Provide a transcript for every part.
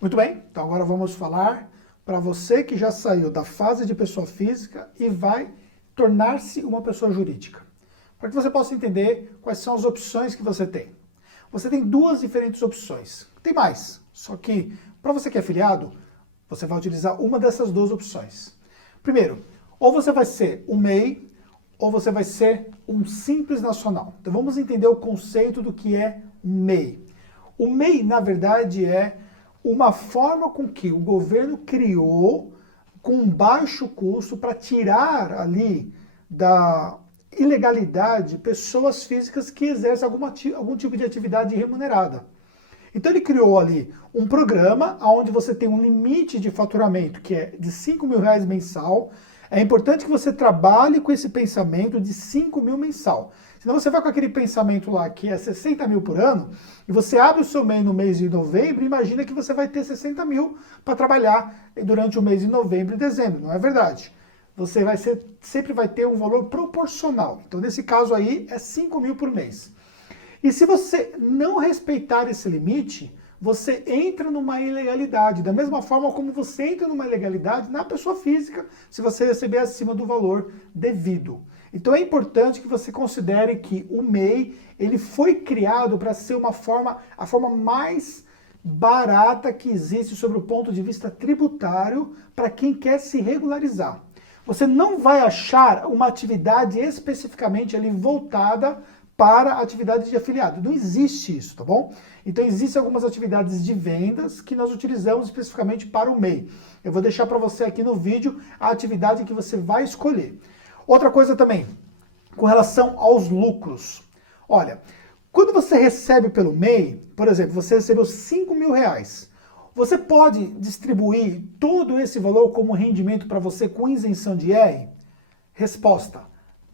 Muito bem, então agora vamos falar para você que já saiu da fase de pessoa física e vai tornar-se uma pessoa jurídica. Para que você possa entender quais são as opções que você tem. Você tem duas diferentes opções. Tem mais, só que para você que é afiliado, você vai utilizar uma dessas duas opções. Primeiro, ou você vai ser um MEI, ou você vai ser um Simples Nacional. Então vamos entender o conceito do que é um MEI. O MEI, na verdade, é uma forma com que o governo criou com um baixo custo para tirar ali da ilegalidade pessoas físicas que exercem algum tipo de atividade remunerada. Então ele criou ali um programa onde você tem um limite de faturamento que é de 5 mil reais mensal. É importante que você trabalhe com esse pensamento de 5 mil mensal. Senão você vai com aquele pensamento lá que é 60 mil por ano, e você abre o seu MEI no mês de novembro e imagina que você vai ter 60 mil para trabalhar durante o mês de novembro e dezembro. Não é verdade. Você sempre vai ter um valor proporcional. Então nesse caso aí é 5 mil por mês. E se você não respeitar esse limite, você entra numa ilegalidade, da mesma forma como você entra numa ilegalidade na pessoa física, se você receber acima do valor devido. Então é importante que você considere que o MEI, ele foi criado para ser a forma mais barata que existe sobre o ponto de vista tributário para quem quer se regularizar. Você não vai achar uma atividade especificamente ali voltada para a atividade de afiliado. Não existe isso, tá bom? Então existem algumas atividades de vendas que nós utilizamos especificamente para o MEI. Eu vou deixar para você aqui no vídeo a atividade que você vai escolher. Outra coisa também, com relação aos lucros. Olha, quando você recebe pelo MEI, por exemplo, você recebeu 5 mil reais, você pode distribuir todo esse valor como rendimento para você com isenção de IR? Resposta,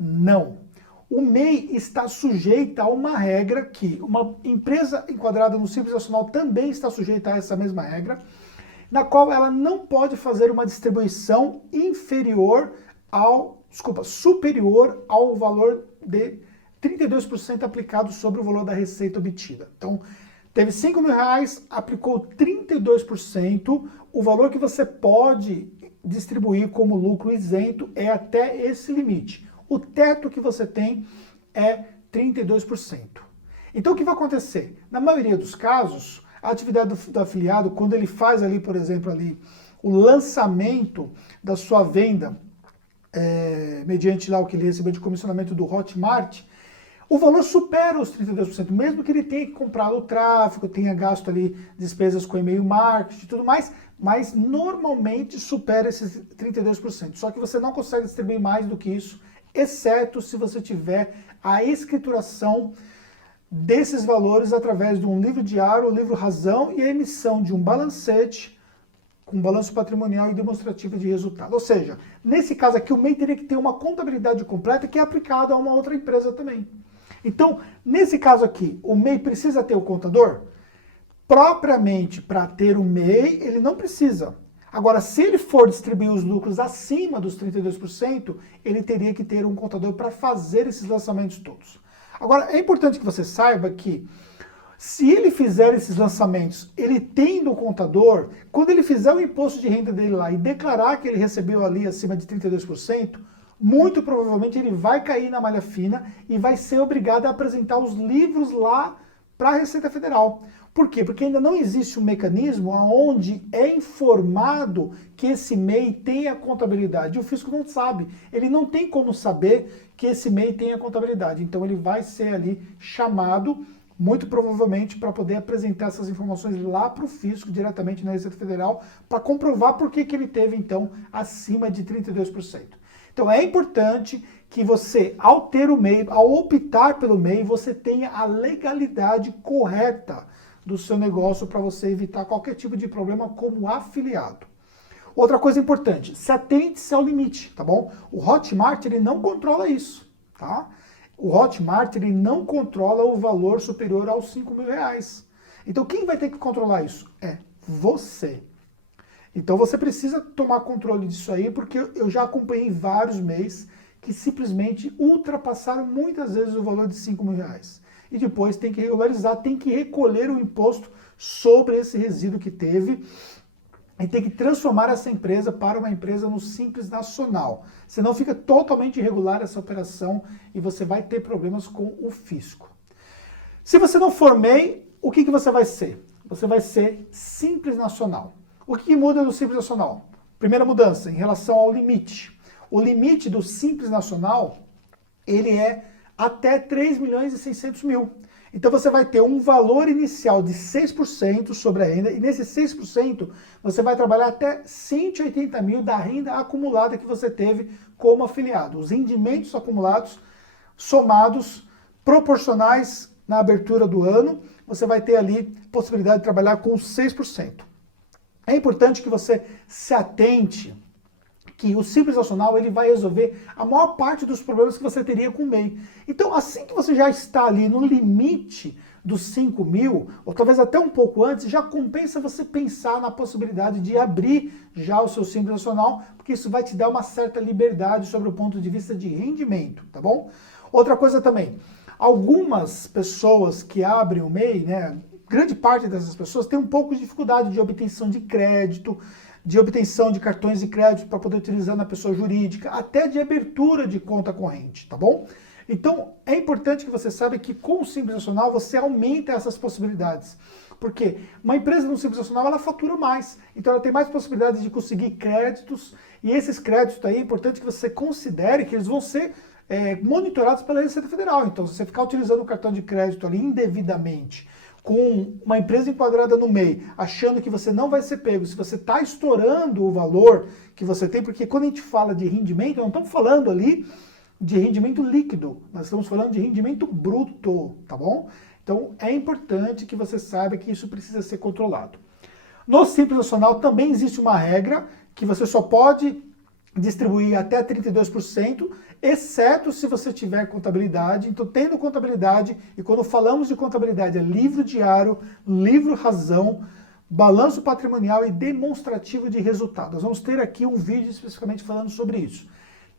não. O MEI está sujeito a uma regra que uma empresa enquadrada no Simples Nacional também está sujeita a essa mesma regra, na qual ela não pode fazer uma distribuição superior ao valor de 32% aplicado sobre o valor da receita obtida. Então, teve 5 mil reais, aplicou 32%, o valor que você pode distribuir como lucro isento é até esse limite. O teto que você tem é 32%. Então o que vai acontecer? Na maioria dos casos, a atividade do afiliado, quando ele faz ali, por exemplo, ali, o lançamento da sua venda, mediante lá o que ele recebeu de comissionamento do Hotmart, o valor supera os 32%, mesmo que ele tenha que comprar o tráfego, tenha gasto ali despesas com e-mail marketing e tudo mais, mas normalmente supera esses 32%. Só que você não consegue distribuir mais do que isso, exceto se você tiver a escrituração desses valores através de um livro diário, um livro razão e a emissão de um balancete com balanço patrimonial e demonstrativo de resultado. Ou seja, nesse caso aqui o MEI teria que ter uma contabilidade completa que é aplicada a uma outra empresa também. Então, nesse caso aqui, o MEI precisa ter o contador? Propriamente, para ter o MEI, ele não precisa. Agora, se ele for distribuir os lucros acima dos 32%, ele teria que ter um contador para fazer esses lançamentos todos. Agora, é importante que você saiba que, se ele fizer esses lançamentos, ele tendo o contador, quando ele fizer o imposto de renda dele lá e declarar que ele recebeu ali acima de 32%, muito provavelmente ele vai cair na malha fina e vai ser obrigado a apresentar os livros lá para a Receita Federal. Por quê? Porque ainda não existe um mecanismo onde é informado que esse MEI tem a contabilidade. O fisco não sabe. Ele não tem como saber que esse MEI tem a contabilidade. Então ele vai ser ali chamado, muito provavelmente, para poder apresentar essas informações lá para o fisco, diretamente na Receita Federal, para comprovar por que ele teve, então, acima de 32%. Então é importante que você, ao ter o MEI, ao optar pelo MEI, você tenha a legalidade correta do seu negócio para você evitar qualquer tipo de problema como afiliado. Outra coisa importante, se atente-se ao limite, tá bom? O Hotmart, ele não controla isso, tá? O Hotmart, ele não controla o valor superior aos 5 mil reais. Então quem vai ter que controlar isso? É você. Então você precisa tomar controle disso aí, porque eu já acompanhei vários MEIs que simplesmente ultrapassaram muitas vezes o valor de 5 mil reais. E depois tem que regularizar, tem que recolher o imposto sobre esse resíduo que teve e tem que transformar essa empresa para uma empresa no Simples Nacional. Senão fica totalmente irregular essa operação e você vai ter problemas com o fisco. Se você não for MEI, o que você vai ser? Você vai ser Simples Nacional. O que muda do Simples Nacional? Primeira mudança, em relação ao limite. O limite do Simples Nacional, ele é até 3.600.000. Então você vai ter um valor inicial de 6% sobre a renda, e nesse 6% você vai trabalhar até 180 mil da renda acumulada que você teve como afiliado. Os rendimentos acumulados, somados, proporcionais na abertura do ano, você vai ter ali possibilidade de trabalhar com 6%. É importante que você se atente que o Simples Nacional ele vai resolver a maior parte dos problemas que você teria com o MEI. Então, assim que você já está ali no limite dos 5 mil, ou talvez até um pouco antes, já compensa você pensar na possibilidade de abrir já o seu Simples Nacional, porque isso vai te dar uma certa liberdade sobre o ponto de vista de rendimento, tá bom? Outra coisa também, algumas pessoas que abrem o MEI, né, grande parte dessas pessoas tem um pouco de dificuldade de obtenção de crédito, de obtenção de cartões de crédito para poder utilizar na pessoa jurídica, até de abertura de conta corrente, tá bom? Então, é importante que você saiba que com o Simples Nacional você aumenta essas possibilidades. Porque uma empresa no Simples Nacional, ela fatura mais. Então, ela tem mais possibilidades de conseguir créditos. E esses créditos aí, é importante que você considere que eles vão ser monitorados pela Receita Federal. Então, se você ficar utilizando o cartão de crédito ali indevidamente, com uma empresa enquadrada no MEI, achando que você não vai ser pego, se você está estourando o valor que você tem, porque quando a gente fala de rendimento, não estamos falando ali de rendimento líquido, nós estamos falando de rendimento bruto, tá bom? Então é importante que você saiba que isso precisa ser controlado. No Simples Nacional também existe uma regra que você só pode distribuir até 32%, exceto se você tiver contabilidade. Então, tendo contabilidade, e quando falamos de contabilidade, é livro diário, livro razão, balanço patrimonial e demonstrativo de resultado. Nós vamos ter aqui um vídeo especificamente falando sobre isso.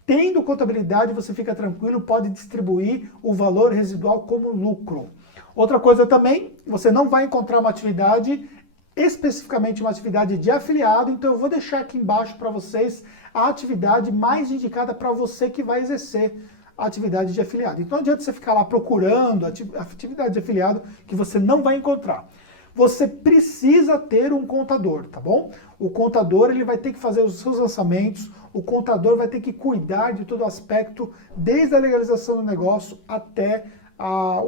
Tendo contabilidade, você fica tranquilo, pode distribuir o valor residual como lucro. Outra coisa também, você não vai encontrar uma atividade, especificamente uma atividade de afiliado, então eu vou deixar aqui embaixo para vocês a atividade mais indicada para você que vai exercer a atividade de afiliado. Então não adianta você ficar lá procurando a atividade de afiliado que você não vai encontrar. Você precisa ter um contador, tá bom? O contador ele vai ter que fazer os seus lançamentos, o contador vai ter que cuidar de todo o aspecto, desde a legalização do negócio até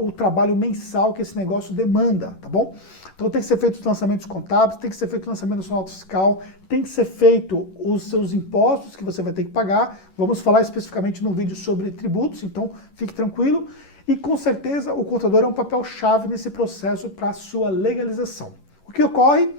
o trabalho mensal que esse negócio demanda, tá bom? Então tem que ser feito os lançamentos contábeis, tem que ser feito o lançamento nacional fiscal, tem que ser feito os seus impostos que você vai ter que pagar. Vamos falar especificamente no vídeo sobre tributos, então fique tranquilo. E com certeza o contador é um papel-chave nesse processo para a sua legalização. O que ocorre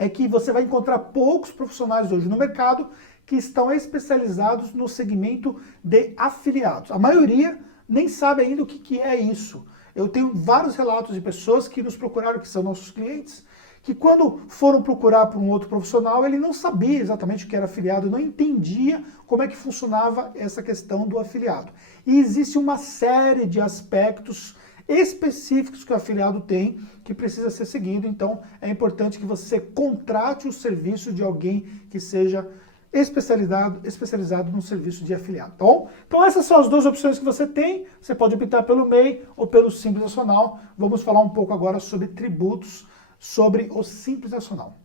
é que você vai encontrar poucos profissionais hoje no mercado que estão especializados no segmento de afiliados. A maioria nem sabe ainda o que é isso. Eu tenho vários relatos de pessoas que nos procuraram, que são nossos clientes, que quando foram procurar por um outro profissional, ele não sabia exatamente o que era afiliado, não entendia como é que funcionava essa questão do afiliado. E existe uma série de aspectos específicos que o afiliado tem que precisa ser seguido, então é importante que você contrate o serviço de alguém que seja especializado no serviço de afiliado, tá bom? Então essas são as duas opções que você tem, você pode optar pelo MEI ou pelo Simples Nacional. Vamos falar um pouco agora sobre tributos, sobre o Simples Nacional.